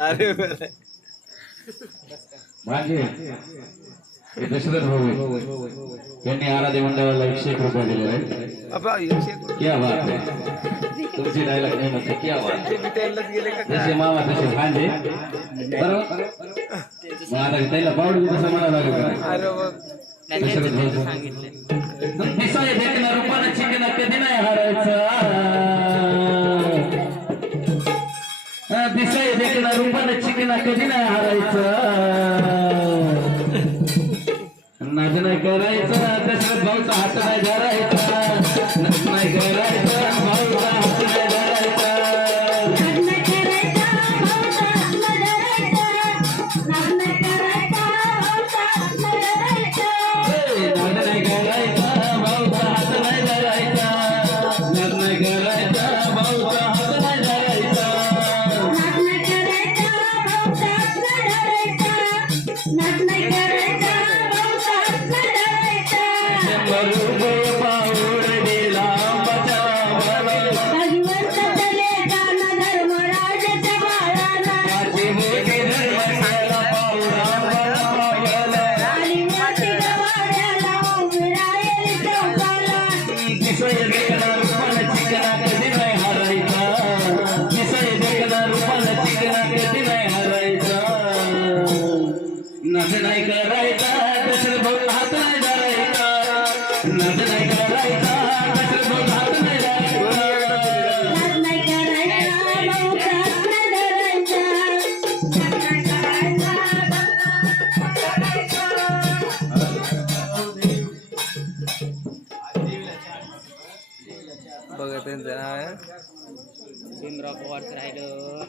अरे माझे दशरथ भाऊ यांनी आराध्य मंडळाला 101 रुपये दिलेले आहेत. क्या बात आहे, तुमची डायलॉग नाही म्हणते क्या बात. जसे मामा तसे भांडे बरोबर. मग आता त्याला पावडू तसं मला लागेल. दशरथ भाऊ दिसाय देखना रूपानं चिकना कधी नाही हारायचं. दिसाय देखना रूपानं चिकना कधी नाही हारायचं. नाच नाही करायचं, दशरथ भाऊचा हात नाही धरायचा. नाच नाही करायचं, भाऊचा हात नाही धरायचा. नाच नाही करायचं, भाऊचा हात नाही धरायचा. नाच नाही करायचं, भाऊचा हात नाही धरायचा. नाच नाही करायचं, भाऊचा हात नाही धरायचा. नाच नाही करायचं, भाऊचा हात नाही धरायचा. नाच नाही करायचं, भाऊचा हात नाही धरायचा. नाच नाही करायचं. नाच नाही करायचा, दशरथ भाऊ हात नाही धरायचा. नाच नाही करायचा, दशरथ भाऊ हात नाही धरायचा. नाच नाही करायचा, भाऊचा हात नाही धरायचा. नाच नाही करायचा, बघा त्यांचं भीमराव पवार राहिलं.